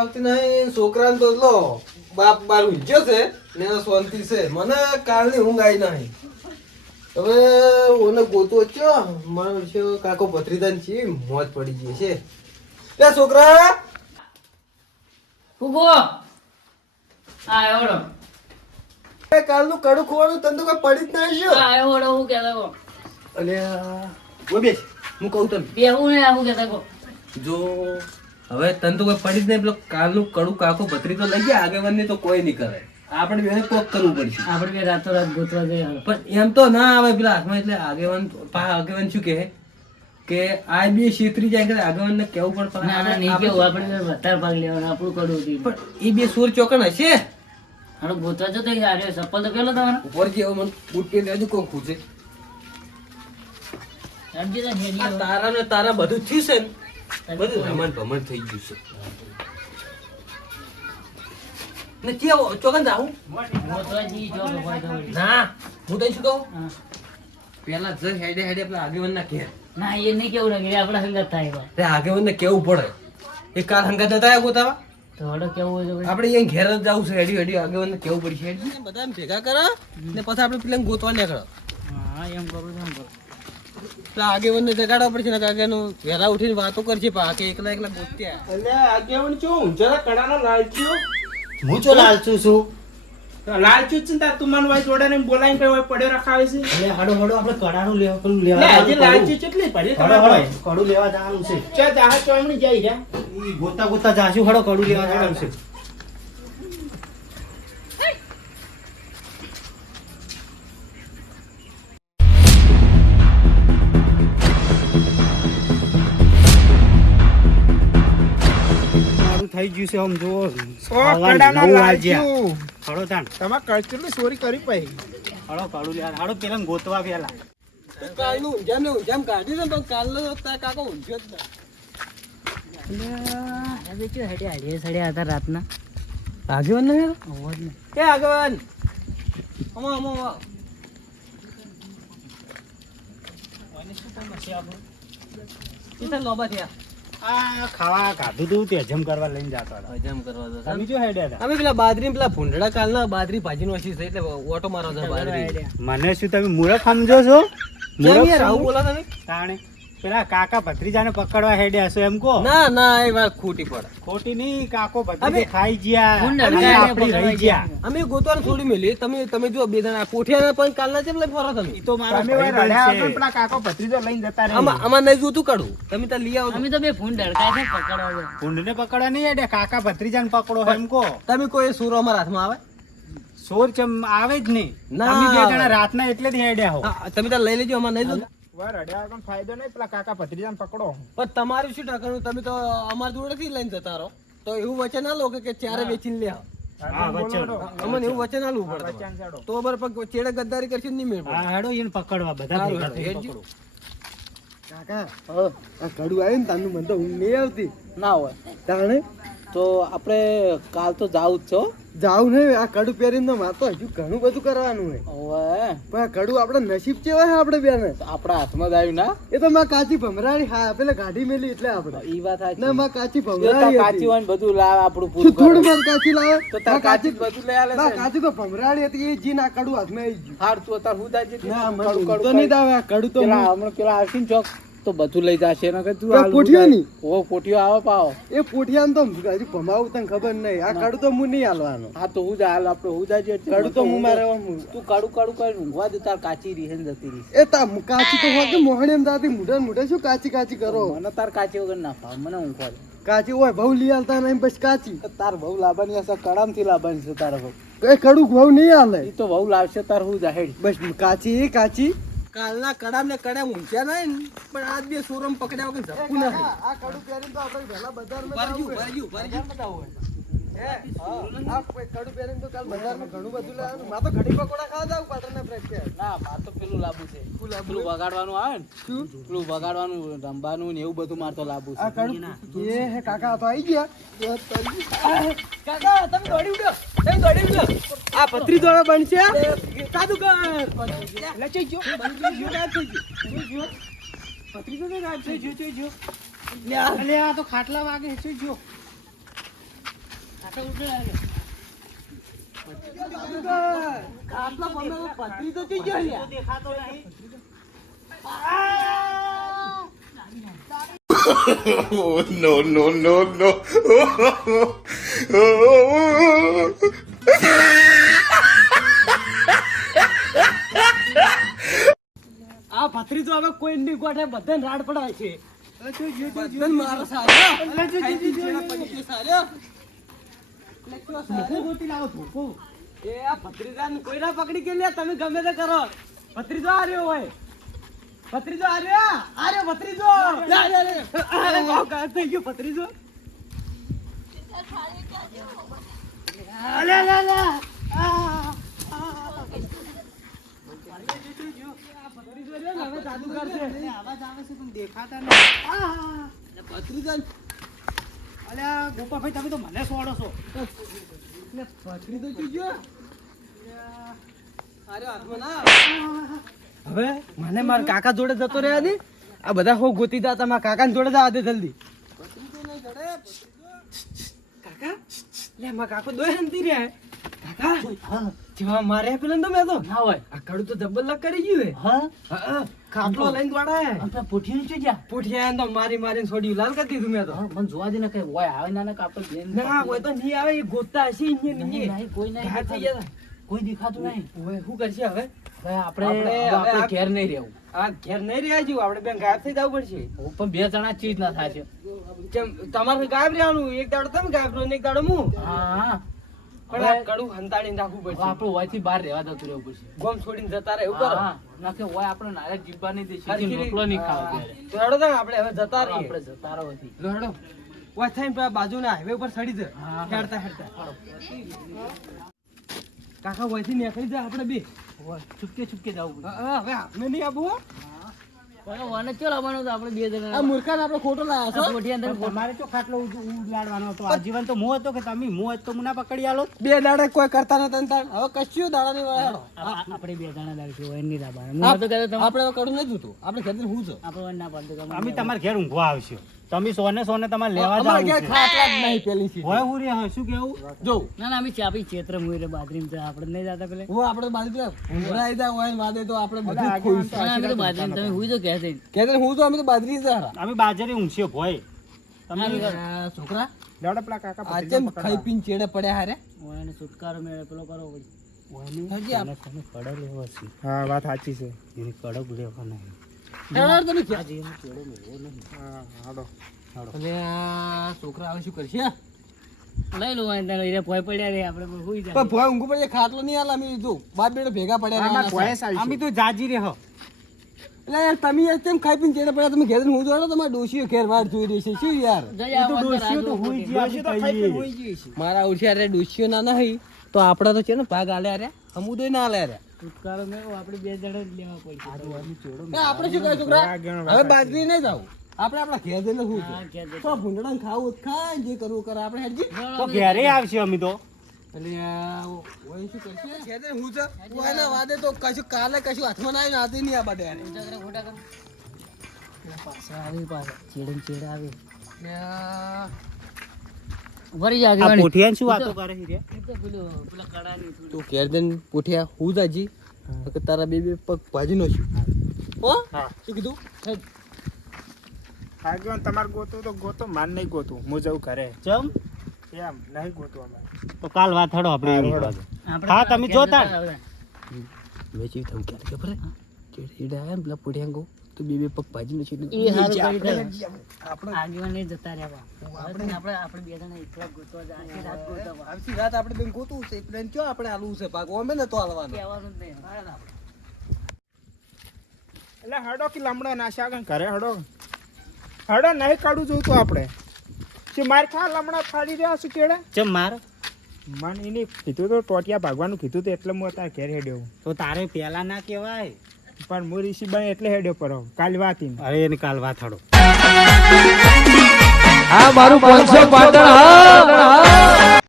આવતી નહીં. છોકરાને તો લો બાપ બાર ઊંઘ્યો છે ને એનો શાંતિ છે. મને કાલની ઊંઘ આવી નહીં. હવે ઓને ગોતો છો મારો છે કાકો ભત્રીજાની ચી મોજ પડી ગઈ છે. લે છોકરા ઉભો આ એવડો કાલનું કડું ખોવાનું તને તો કોઈ પડી જ નહીં છે. આ એવડો હું કહેતા કો અલ્યા ઓય બેસ હું કહું તને બેહું ને હું કહેતા કો જો હવે તને તો કોઈ પડી જ નહીં. પેલો કાલનું કડું કાકો ભત્રીજો લઈ ગયા આગેવાનની તો કોઈ નહીં કરે. આપણે બેને કોક કરવું પડશે. આપણે કે રાતો રાત ગોતવા ગયા પણ એમ તો ના આવે પેલા હાથમાં. એટલે આગેવાન શું કે આ બી છેતરી જાય કે આગેવાન ને કેવું પણ ના ના નહીં કેવું આપણે વધારે ભાગ લેવાનો આપણું કડું હતું પણ એ બે સુર ચોકન હશે. હાલો ગોતવા જતો આર્યો ચપ્પલ તો પેલો તમારો ઉપર જે મને બૂટ પહેરી હજુ કોક ખૂચે. સમજી જા હેડી આ તારા ને તારા બધું થયું છે ને બધું રમણ ભમણ થઈ ગયું છે. ને કેવો ચોકન જાઉં ગોતવા જી જો ભાઈ તો ના હું તને શું કહું હા. પેલા જર હેડે હેડે પેલા આગેવાન ના ઘેર ના એ નહીં કેવું લાગે આપડા હંગાત થાય ભાઈ તે આગેવાન ને કેવું પડે. એ કાલ હંગાત હતા ગોતાવા તો હડો કેવું હોય તો ભાઈ આપણે અહીંયા ઘેર જ જવું છે. હેડી હેડી આગેવાન ને કેવું પડશે. હેડી બધા ભેગા કરો ને પછી આપણે પેલા ગોતવા નીકળો. હા એમ કરું એમ કરું પેલા આગેવાન ને જગાડવા પડશે ને આગેનું વહેલા ઉઠીને વાતો કરશે પાકે એકલા એકલા ગોત્યા. એટલે આગેવાન છું જરા કડાનો લાલચીઓ હું ચો લાલચું છું. લાલચી છે ને તાર તું મને વાય જોડે બોલાઈને કઈ વાય પડ્યો રખાવે છે એટલે હડો હડો આપણે કડાનું લેવા પેલું લે લેવા હજી લાલચી કેટલી પડી હડો તમારે હડો કડું લેવા જવાનું છે. ચા જાહા ચોમણી જાય જા ઈ ગોતા ગોતા જાશું હડો કડું લેવા જવાનું છે. મારું થઈ ગયું છે આમ જો કડાનો લાલચી હડો તાણ તમાર કેટલી ચોરી કરી પઈ હડો કડું લેવા હડો પેલા ગોતવા પેલા કાલનું ઊંઝામ ને ઊંઝામ કાઢી ને પણ કાલનો તાર કાકો ઊંઝ્યો જ ના. હવે ચો હેડે હાડીએ સડ્યા હતા રાતના આગેવાન ને અવાજ ને કે આગેવાન અમા અમા અમા ઈતા લોબા થયા આ ખાવા કાઢું તું તે હજમ કરવા લઈને જતો હતો. હજમ કરવા દો. તમે જો હેડ્યા હતા અમે પેલા બાજરી પેલા ભૂંડડા કાલના બાજરી ભાજીનો હશે એટલે ઓટો મારવા હતા બાજરી. મને શું તમે મૂરખ સમજો છો? કેમ મૂરખ યાર આવું સમજો? બોલા તમે? તાણે પેલા કાકા ભત્રીજાને પકડવા હેડ્યા છો એમ કહો? ના ના એ વાત ખોટી પડે. ખોટી નહીં, કાકો ભત્રીજે અમે- ખાઈ ગયા ગુંડા અને લગાડીને આપણી પકડવા રહી ગયા. અમે ગોતવાનું થોડી મેલી. તમે જો બે જણા કોઠિયા પણ કાલના ચેમ લઈ ફરો તમે? ઈ તો મારો તમે વાય ભાઈબંધ રડ્યા છે. હતો પેલા કાકો ભત્રીજો લઈને જતા રહે આમાં નહીં જોતું કાઢું. તમે ત્યાં લઈ આવો. અમે તો બે ફોન ડરકાય છે પકડવા દો ભૂંડને પકડવા નહીં હેડ્યા, કાકા ભત્રીજાને પકડો એમ કહો. તમે કોઈ સુરો અમારા હાથમાં આવે? ચોર ચમ આવે જ નહીં. ના તમે બે આવે. જણા રાતના એટલે જ હેડ્યા હો. હા, તમે ત્યાં લઈ લેજો. અમારે નહીં જોતું. વાય રડ્યા વગર ફાયદો નહીં પેલા કાકા ભત્રીજાને પકડો પણ તમારું શું ટાકવાનું? તમે તો અમારા જોડેથી લઈને જતા રહો. તો એવું વચન ના લો કે ચારે વેચીને લે આવો. હા, વચ્ચે. અમને એવું વચન ના લેવું પડે. વચન ચાડો. તો બરાબર ચેડે ગદ્દારી કરશે નહીં મેળ પડે. હા, હેડો એને પકડવા બધા સારું, ભેગા થઈને હેડજો. પકડો. કાકા આ કડું આવ્યું ને તાનું મને તો ઊંઘ નહીં આવતી. ના હોય તાણે તો આપણે કાલ તો જાવું જ છો જાવું ને આ કડું પહેરીને તો મારે તો હજુ ઘણું બધું કરવાનું હોય. હવે પણ આ કડું આપણે નસીબ કેવા છે આપણે બેને? આપણા હાથમાં જ આવ્યું ના એ તો માં કાચી ભમરાડી હા પેલા ગાડી મેલી એટલે આપણે ઈ વાત ના માં કાચી કાચી ભમરાડી હોય ને બધું લાવ આપણું હતી. પૂરું થોડું માં કાચી લાવે તો તાર કાચી જ બધું લઈ આલે ના છે કાચી તો ભમરાડી હતી. એ જીન આ કડું હાથમાં આવી ગયું. હાર તું તાર હું દાજે ના મને ઊંઘ તો નહીં દાવે. આ કડું તો પેલા હમણાં પેલા આવશે ને ચોક તો બધું લઈ જશે ને કે તું પેલા હાલ પોઠિયો ઉડાડ. ની? ઓ પોઠિયો આવે પાવો એ પોઠિયાને તો હજુ ભમાવું તને ખબર નહીં. આ કડું તો હું નહીં હાલવાનો. હા તો હું જ હાલ આપણે હું દાજે કડું તો હું મારે તું કાડું કાડું કરી ઊંઘવા દે તાર કાચી રીહે ને જતી રહી એ તા કાચી તો હોય કે મોહણી એમ દાતી મોઢા મોઢા શું કાચી કાચી કરો? મને તાર કાચી વગર ના ફાવે મને ઊંઘવા દે કાચી હોય બહુ લઈ હાલતા નહીં બસ કાચી. તાર બહુ લાવવાની હશે કડામથી લાવવાની છે તારા બહુ એ કડું બહુ નહીં હાલે. ઈ તો બહુ લાવશે તાર હું જાહેર બસ કાચી કાચી કાલના કડામ ને કડામ ઊંચ્યા નહીં ને, પણ આજ બે સોરમ પકડ્યા વગર ઝપકું નહીં. આ કડું પહેરીને તો આપણે પહેલા બજારમાં જવું પડે. હે? હા, આ કડું પહેરીને તો કાલ બજારમાં ઘણું બધું લાવવાનું. મારે તો ઘડી પકોડા ખાવા જાવ પાટણના ફ્રેશ. ના માર તો પેલું લાવવું છે પેલું વગાડવાનું આવે ને શું? પેલું વગાડવાનું રમવાનું ને એવું બધું માર તો લાવવું આ છે કડું એ હે કાકા આ તો આવી ગયા. કાકા તમે દોડી ઉડો. તમે દોડી ઉડો. આ પથરી દોડા બનશે. સાદું કર. લચી ગયો. બની ગયો ગાયબ થઈ ગયો. પથરી તો ગાયબ થઈ ગયો. અલે આ તો ખાટલા વાગે છે જો. ખાટલા પમે પથરી તો ચૂઈ ગયો લ્યા. દેખાતો નહીં. Oh, no, no, no, no. આ પથરી તો હવે કોઈ નહીં ગોઠે બધાને રાડ પડાય છે. બધાને મારો સાલ્યો. ખાઈ પીને પડી સાલ્યો. ધોકો ગોતી લાવો, ધોકો. એ આ ભત્રીજાને કોઈ ના પકડી કે લ્યા, તમે ગમે તે કરો. ભત્રીજો આ રહ્યો હોય. ભત્રીજો આ રહ્યો ભત્રીજો. અરે વાહ, ગાયબ થઈ ગયો ભત્રીજો. અલે લે લે. ભત્રીજો રે ને હવે જાદુ કરશે. અવાજ આવે છે પણ દેખાતા નહીં. ભત્રીજો અલ્યા ગોપાભાઈ, તમે તો મને સોડો છો. ભત્રીજો ચૂક્યો. અરે હાથમાં ના. હવે મને મારા કાકા જોડે જતો રહ્યા ને, આ બધા હો ગોતી જતા મારા કાકાને જોડે જવા દે જલ્દી. કાકા લે મારા કાકો દોય હંતી રહ્યા. કાકા જેવા મારે પેલા તો મેં તો ના હોય. આ કડું તો જબરદસ્ત કરી ગયું હે. હા ખાટલો લઈને દોડાય. આપણે પૂઠીનું છે જ્યાં. પૂઠિયા તો મારીને છોડી લાલ કરી દીધું મેં તો. મને જોવા દે ને કઈ હોય આવે ના કાપડ બેન. ના કોઈ તો નહીં આવે, એ ગોતતા હશે નહીં, કોઈ નહીં ઘાટ થઈ દેખાતું. ગયા. કોઈ દેખાતું નહીં. ઓય શું કરશે હવે? ભાઈ આપણે આપણે આપણે હવે ઘેર નહીં રહેવું. આ ઘેર નહીં રહ્યા જીવ, આપણે બેન ગાયબ થઈ જવું પડશે. પણ બે જણા ચીજ ના થાય છે. કેમ તમારે ગાયબ રહેવાનું? એક દાડો તમે ગાયબ રહો ને એક દાડો હું. હા પણ આ કડું હંતાડીને રાખવું પડશે. આપણું વાયથી બહાર રહેવા જતું રહેવું પડશે. ગોમ છોડીને જતા રહે એવું કરો. હા, ના કે હોય આપણે નારે જીવવા નહીં દે, હરખી સીધી રોટલો નહીં ખાવા દે. તો હેડો તો આપણે હવે જતા રહીએ. આપણે જતા રહોથી. લો હેડો. ઓય થઈને પેલા બાજુના હાઈવે ઉપર ચડી જાય. હા. હેડતા હેડતા. કાકા ઓયથી નીકળી જાય આપણે બે. છૂટકે છૂટકે જવું પડે. હવે આપણે નહીં આપવું હો. પણ વાને ચો લાવવાનો તો આપણે બે આ જણા. મૂર્ખાને આપણે ખોટો લાયા છો. આ મોટી અંદર તમારે તો ખાટલો ઉડાડવાનો હતો. આજીવન તો હું હતો કે તમે હું હતો મુના પકડી આલો. બે દાડા કોઈ કરતા નતા ને તાણ. હવે કશું દાડા નહીં વાળો. આપણે બે જણા દાડશું હોય નહીં લાવવાનું. હું તો કહેતો તમે આપણે હવે કડું નહીં જોતું. આપણે ખેતર હું છે. આપણે હોય ના પાડતો તમે. અમે તમારા ઘેર ઊંઘવા આવશે. તમે સોને તમારે લેવા અમારે જાવ ક્યાંય ખાટલા જ નહીં પેલી સીટ. હોય હું રે શું કેવું? જો ના ના અમે ચાપી ક્ષેત્ર મુઈ બાજરીમાં છે. આપણે નહીં જતા પેલે. હું આપણે બાજુ પેલા ભૂંગળા આઈ જાય હોય ને વાદે તો આપણે બધું જ ખોઈશું. ના, અમે તો બાજરીમાં તમે હુઈ તો કહે છે. ખેતર હું તો અમે તો બાજરી જ હારા. અમે બાજરી ઊંઘશે ભોય. તમે આ છોકરા લેવડો પેલા કાકા આ કેમ ખાઈ પીને ચેડે પડ્યા હારે? હોય એને છુટકારો મેળે પેલો કરવો પડે. હજી આપણે કડો લેવો છે. હા વાત સાચી છે. એની કડક લેવો નહીં. હેડો તમે ક્યાં? આજે એનો ચેડો લેવો નહીં. હા હાલો. અને આ છોકરા હવે શું કરશે? લઈ લો હોય તારે એ ભોય પડ્યા રે આપણે પણ હુઈ પણ જાય. ભોય ઊંઘું પડે ખાટલો નહીં હાલ. અમે જો બાપ બેડો ભેગા પડ્યા રહ્યા. અમે તો જાજી રે હો. એટલે યાર તમે યાર કેમ ખાઈ પીને ચેડે પડ્યા? તમે ઘેર હું જોડો તમારા ડોશીઓ ઘેર વાર જોઈ રહી છે. શું યાર જઈ એ આવો તો અંદર ડોશીઓ તો આજો હુઈ ખોટી. ગયા આપણે કહીએ. મારા ઉઠ્યા ડોશીઓ ના નહીં તો આપડા તો છે ને ભાગ આલ્યા રે અમુદોય ના આલ્યા રે. છુટકારો મેળવો આપણે બે જણા જ લેવા પડશે. આપણે શું કહે છોકરા? હવે બાજરી નહીં જાવ. આપણે આપણા ઘેર જઈને શું હા, ઘેર જઈને. તો ભૂંડડા ખાવું ખાય જે કરવું કરે આપણે હેડજી. તો ઘેરે આવશે અમે તો. એટલે ઓય શું કરશે? ઘેર જઈને હું છે ઓયના વાદે તો કશું કાલે કશું હાથમાં ના આવ્યું આતે નહીં આ બધે યાર. ખોટા કર. પાછા આવી પાછા ચેડે ને ચેડે આવી વરી જા આ આગળ. પોઠિયાને શું વાતો કરે છે રે? એ તો પેલા કડાની થોડી. તું ઘેર જઈને પૂઠ્યા હું જાજી કે તારા બે બે પગ ભાજી નો છું. હો હા. શું કીધું? આગળ તમારે ગોતું તો ગોતો, માન નહીં ગોતું. હું જઉં ઘરે. ચમ એમ નહીં ગોતું અમારે. તો કાલ વાત હડો આપણે એની બાજુ. આપણે હા, તમે જોતા ને. મેં ચીવ થયું ક્યારે ખબર હે? ચેડે આયા ને પેલા પૂઠ્યા ગો તો બે બે પગ ભાજી નો છું. એ હારું કરી દે. આપણે આગેવાન નહીં જતા રહ્યા. આપણે બે જણા એકલા ગોતવા જાય. આખી રાત ગોતવા. આવતી રાત આપણે બેન ગોતું છે પ્લેન કયો આપણે આલવું છે પાક ઓમે ને તો આલવાનું. કહેવાનું જ નહીં. એટલે હડો કે લમડો નાશા આગળ ઘરે હડો. હડો નહીં કાઢું જોઈતું આપણે. શું માર ખા લમડા ફાડી રહ્યા શું કેળે? ચમ માર. મને એને કીધું તો ટોટિયા ભાગવાનું કીધું તો એટલે હું અત્યારે ઘેર હેડ્યો. તો તારે પેલા ના કહેવાય. પણ હું ઋષિભાઈ એટલે હેડ્યો પર કાલ વાત ઈને. અરે એની કાલ વાત હડો. આ મારું 500 પાટણ હા